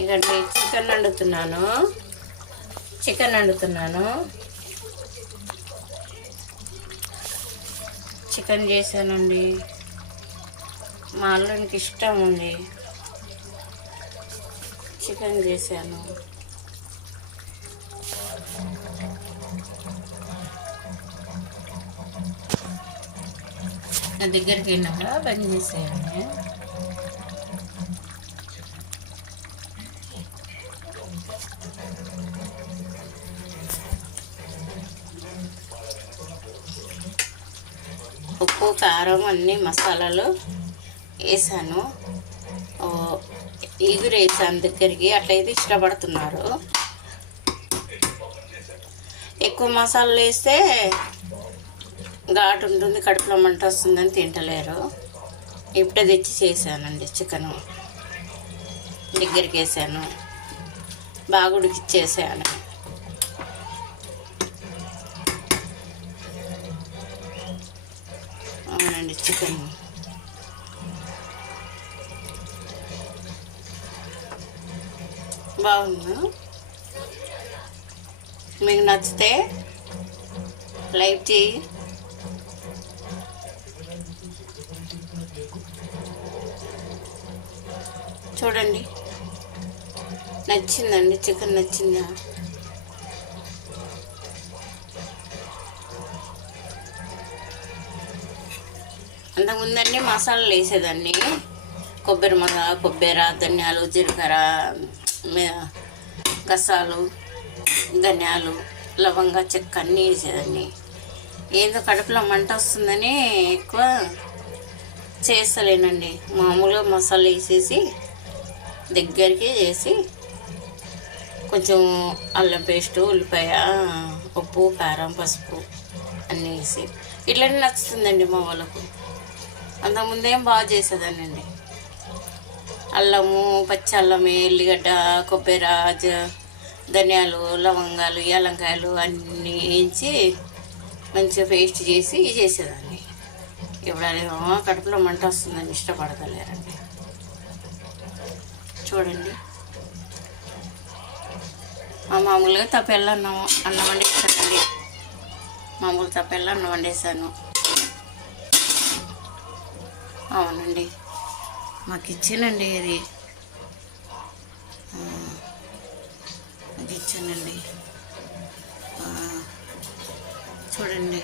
ఇదండి chicken వండుతున్నాను. Chicken చేశానండి. మా అల్లునికి ఇష్టం ఉంది. చికెన్ చేశాను. నా దగ్గరికి వెళ్ళినాక బంద్ చేసేయండి. ఉప్పు కారం అన్ని మసాలాలు వేసాను. ఈగురు వేసాను దగ్గరికి. అట్లయితే ఇష్టపడుతున్నారు. ఎక్కువ మసాలాలు వేస్తే ఘాటు ఉంటుంది, కడుపులో మంట వస్తుందని తింటలేరు. ఇప్పుడే తెచ్చి చేశానండి. చికెను దగ్గరికి వేసాను, బాగా ఉడికిచ్చేసాను. అవునండి, చికెన్ బాగుందా? మీకు నచ్చితే లైక్ చేయి. చూడండి, నచ్చిందండి. చికెన్ నచ్చిందా? అంతకుముందండి మసాలాలు వేసేదాన్ని. కొబ్బరి, ధనియాలు, జీలకర్ర, గసాలు, ధనియాలు, లవంగా, చెక్క అన్నీ వేసేదాన్ని. ఏదో కడుపులో మంట వస్తుందని ఎక్కువ చేస్తలేనండి. మామూలుగా మసాలా వేసేసి దగ్గరికి చేసి కొంచెం అల్లం పేస్టు, ఉల్లిపాయ, ఉప్పు, కారం, పసుపు అన్నీ వేసి ఇట్లనే నచ్చుతుందండి మా వాళ్ళకు. అంతకుముందేం బాగా చేసేదానండి. అల్లము, పచ్చి అల్లము, ఎల్లిగడ్డ, కొబ్బరి, ధనియాలు, లవంగాలు, యాలంకాయలు అన్నీ వేయించి మంచిగా పేస్ట్ చేసి చేసేదాన్ని. ఎప్పుడైనా కడుపులో మంట వస్తుందని ఇష్టపడతలేరండి. చూడండి, మామూలుగా తప్పెళ్ళ అన్నం వండేసానండి. మామూలు తప్పెళ్ళ అన్నం వండేసాను. అవునండి, మాకు ఇచ్చానండి. ఇది అది ఇచ్చానండి. చూడండి,